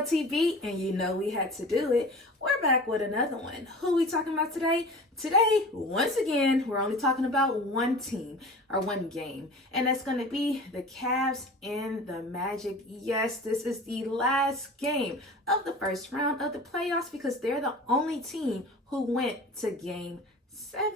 Banchero TV, and you know we had to do it. We're back with another one. Who we talking about today? Today, once again, we're only talking about one team or one game, and that's going to be the Cavs and the Magic. Yes, this is the last game of the first round of the playoffs because they're the only team who went to Game 7.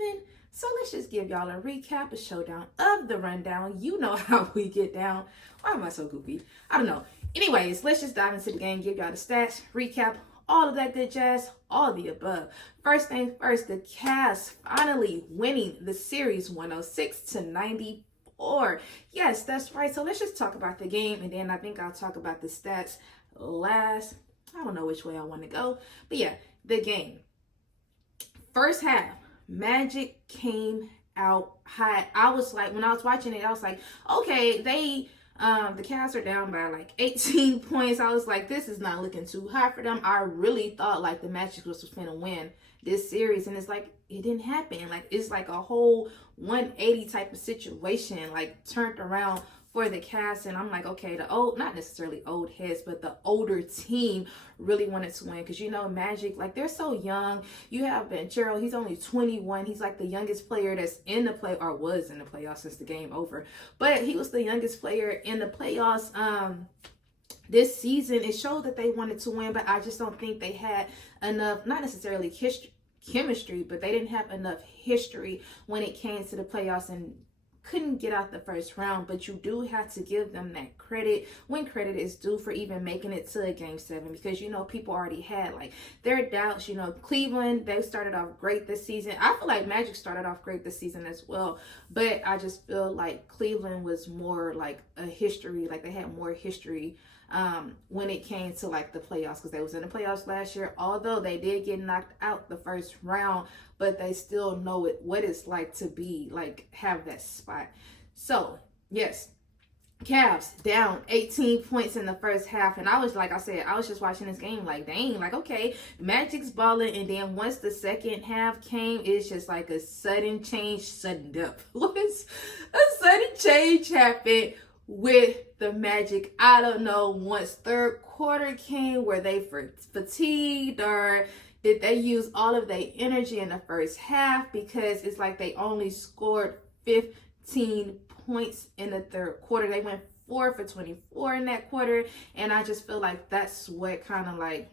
So let's just give y'all a recap, a showdown of the rundown. You know how we get down. Why am I so goofy? I don't know. Anyways, let's just dive into the game, give y'all the stats, recap, all of that good jazz, all of the above. First thing first, the Cavs finally winning the series 106-94. Yes, that's right. So let's just talk about the game, and then I think I'll talk about the stats last. I don't know which way I want to go. But yeah, the game. First half, Magic came out hot. I was like, when I was watching it, I was like, okay, the Cavs are down by like 18 points. I was like, this is not looking too hot for them. I really thought like the Magic was finna win this series, and it's like it didn't happen. Like it's like a whole 180 type of situation, like turned around for the Cavs, and I'm like, okay, the old, not necessarily old heads, but the older team really wanted to win because, you know, Magic, like, they're so young. You have Banchero, he's only 21. He's like the youngest player that's in the play, or was in the playoffs since the game over. But he was the youngest player in the playoffs this season. It showed that they wanted to win, but I just don't think they had enough, not necessarily chemistry, but they didn't have enough history when it came to the playoffs and couldn't get out the first round. But you do have to give them that credit when credit is due for even making it to a Game 7, because, you know, people already had like their doubts. You know, Cleveland, they started off great this season. I feel like Magic started off great this season as well, but I just feel like Cleveland was more like a history, like they had more history when it came to like the playoffs, because they was in the playoffs last year. Although they did get knocked out the first round, but they still know what it's like to be like have that spot. So yes, Cavs down 18 points in the first half, and I was, like I said, I was just watching this game like, dang, like, okay, Magic's balling, and then once the second half came, it's just like a sudden change, sudden death. What is a sudden change happened with the Magic? I don't know. Once third quarter came, were they fatigued, or did they use all of their energy in the first half? Because it's like they only scored 15 points in the third quarter. They went 4 for 24 in that quarter, and I just feel like that's what kind of like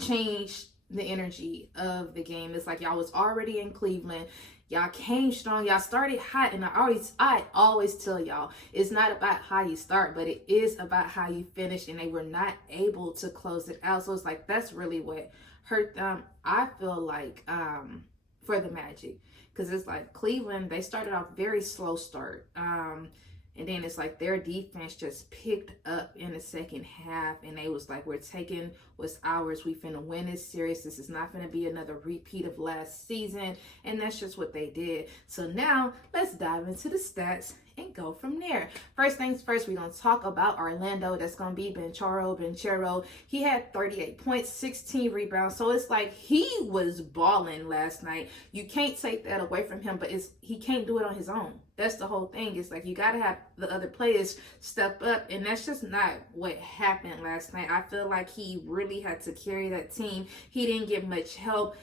changed the energy of the game. It's like y'all was already in Cleveland. Y'all came strong. Y'all started hot, and I always tell y'all, it's not about how you start, but it is about how you finish, and they were not able to close it out. So it's like that's really what hurt them, I feel like, for the Magic, because it's like Cleveland, they started off very slow start, and then it's like their defense just picked up in the second half, and they was like, we're taking what's ours. We finna win this series. This is not gonna be another repeat of last season, and that's just what they did. So now let's dive into the stats and go from there. First things first, we're gonna talk about Orlando. That's gonna be Banchero. He had 38 points, 16 rebounds. So it's like he was balling last night. You can't take that away from him, but he can't do it on his own. That's the whole thing. It's like you gotta have the other players step up, and that's just not what happened last night. I feel like he really had to carry that team. He didn't get much help.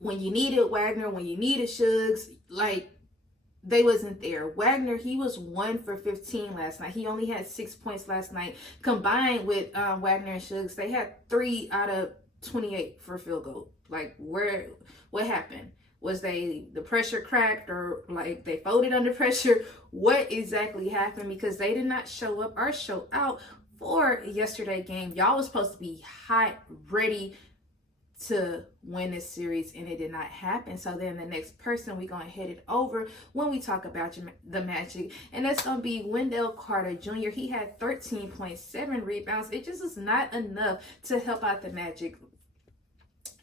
When you needed Wagner, when you needed Suggs, like, they wasn't there. Wagner, he was 1 for 15 last night. He only had 6 points last night. Combined with Wagner and Suggs, they had 3 out of 28 for field goal. Like, what happened? Was the pressure cracked, or like they folded under pressure? What exactly happened? Because they did not show up or show out for yesterday game. Y'all was supposed to be hot, ready to win this series, and it did not happen. So then the next person we're going to head it over when we talk about the Magic, and that's going to be Wendell Carter Jr. He had 13.7 rebounds. It just is not enough to help out the Magic.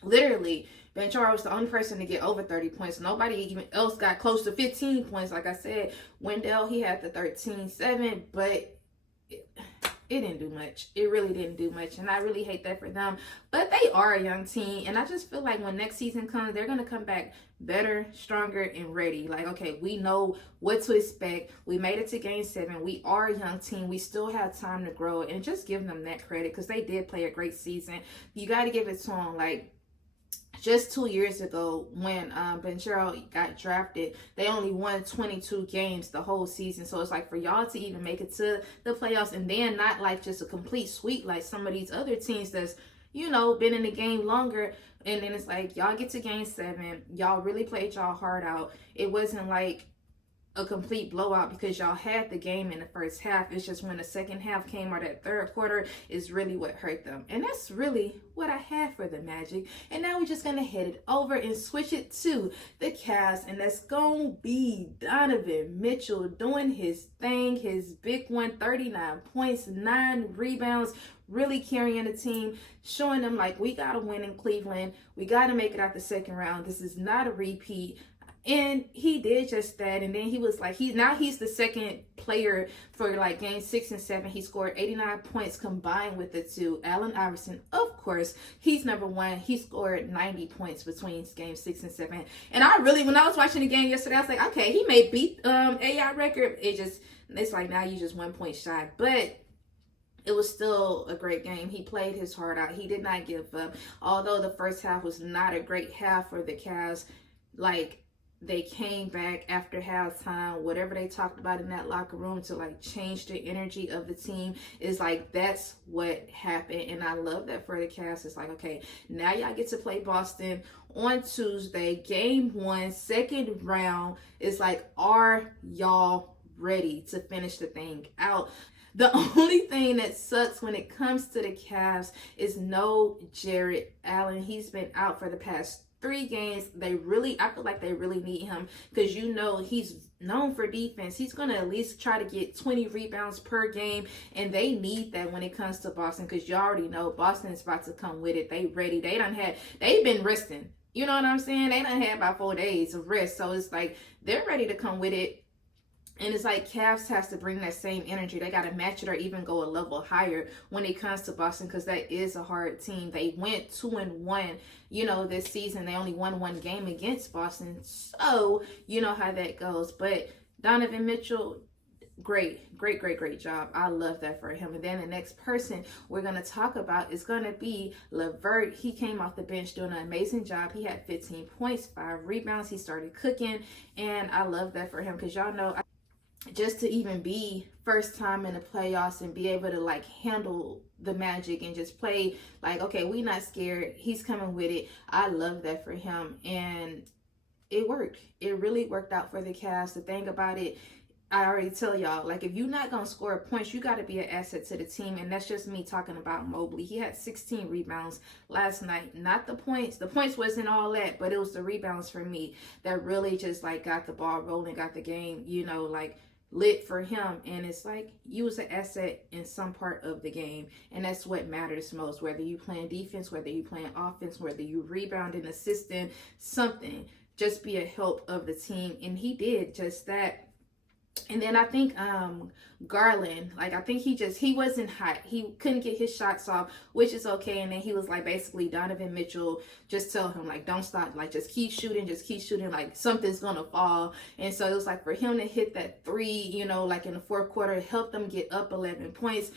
Literally, Banchero was the only person to get over 30 points. Nobody even else got close to 15 points. Like I said, Wendell, he had the 13.7, but it it didn't do much. It really didn't do much. And I really hate that for them. But they are a young team. And I just feel like when next season comes, they're going to come back better, stronger, and ready. Like, okay, we know what to expect. We made it to game 7. We are a young team. We still have time to grow. And just give them that credit because they did play a great season. You got to give it to them. Like, just 2 years ago when Banchero got drafted, they only won 22 games the whole season. So it's like for y'all to even make it to the playoffs and then not like just a complete sweep like some of these other teams that's, you know, been in the game longer. And then it's like y'all get to game 7. Y'all really played y'all heart out. It wasn't like a complete blowout because y'all had the game in the first half. It's just when the second half came or that third quarter is really what hurt them. And that's really what I had for the Magic. And now we're just going to head it over and switch it to the Cavs. And that's going to be Donovan Mitchell doing his thing, his big one, 39 points, 9 rebounds, really carrying the team, showing them like we got to win in Cleveland. We got to make it out the second round. This is not a repeat. And he did just that. And then he was like, he's the second player for like game 6 and 7. He scored 89 points combined with the two. Allen Iverson, of course, he's number 1. He scored 90 points between game 6 and 7. And I really, when I was watching the game yesterday, I was like, okay, he may beat AI record. It's like now you just 1 point shy. But it was still a great game. He played his heart out. He did not give up. Although the first half was not a great half for the Cavs, like, they came back after halftime. Whatever they talked about in that locker room to like change the energy of the team is like that's what happened. And I love that for the Cavs. It's like, okay, now y'all get to play Boston on Tuesday, game 1, second round. It's like, are y'all ready to finish the thing out? The only thing that sucks when it comes to the Cavs is no Jarrett Allen. He's been out for the past 3 games. I feel like they really need him because, you know, he's known for defense. He's going to at least try to get 20 rebounds per game, and they need that when it comes to Boston because you already know Boston is about to come with it. They ready. They've been resting. You know what I'm saying? They done had about 4 days of rest. So it's like they're ready to come with it. And it's like Cavs has to bring that same energy. They got to match it or even go a level higher when it comes to Boston because that is a hard team. They went 2-1, you know, this season. They only won 1 game against Boston. So, you know how that goes. But Donovan Mitchell, great job. I love that for him. And then the next person we're going to talk about is going to be LeVert. He came off the bench doing an amazing job. He had 15 points, 5 rebounds. He started cooking. And I love that for him because y'all know just to even be first time in the playoffs and be able to like handle the Magic and just play like, okay, we not scared. He's coming with it. I love that for him. And it worked. It really worked out for the Cavs. The thing about it, I already tell y'all, like, if you're not going to score points, you got to be an asset to the team. And that's just me talking about Mobley. He had 16 rebounds last night. Not the points. The points wasn't all that, but it was the rebounds for me that really just, like, got the ball rolling, got the game, you know, like, lit for him. And it's like you was an asset in some part of the game, and that's what matters most, whether you playing defense, whether you playing offense, whether you rebounding, assisting, something, just be a help of the team. And he did just that. And then I think Garland, like, I think he wasn't hot. He couldn't get his shots off, which is okay. And then he was like, basically, Donovan Mitchell just tell him, like, don't stop, like, just keep shooting, like something's gonna fall. And so it was like for him to hit that 3, you know, like in the fourth quarter, help them get up 11 points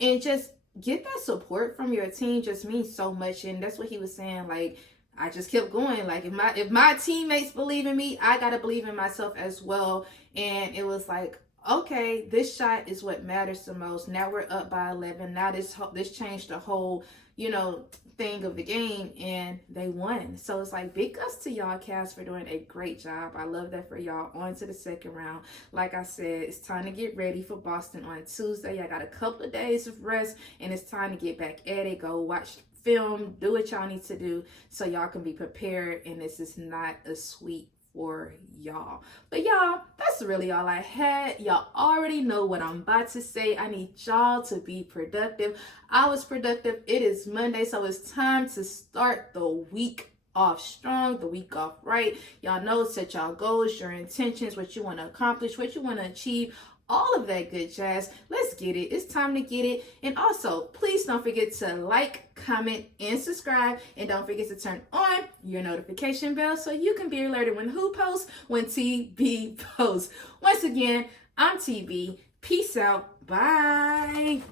and just get that support from your team just means so much. And that's what he was saying, like, I just kept going. Like, if my teammates believe in me, I gotta believe in myself as well. And it was like, okay, this shot is what matters the most. Now we're up by 11. Now this changed the whole, you know, thing of the game, and they won. So it's like, big ups to y'all, Cavs, for doing a great job. I love that for y'all. On to the second round. Like I said, it's time to get ready for Boston on Tuesday. I got a couple of days of rest, and it's time to get back at it. Go watch film, do what y'all need to do so y'all can be prepared, and this is not a sweep for y'all. But y'all, that's really all I had. Y'all already know what I'm about to say. I need y'all to be productive. I was productive. It is Monday, so it's time to start the week off strong, the week off right. Y'all know, set y'all goals, your intentions, what you want to accomplish, what you want to achieve. all of that good jazz. Let's get it. It's time to get it. And also, please don't forget to like, comment, and subscribe. And don't forget to turn on your notification bell so you can be alerted when who posts, when TB posts. Once again, I'm TB. Peace out. Bye.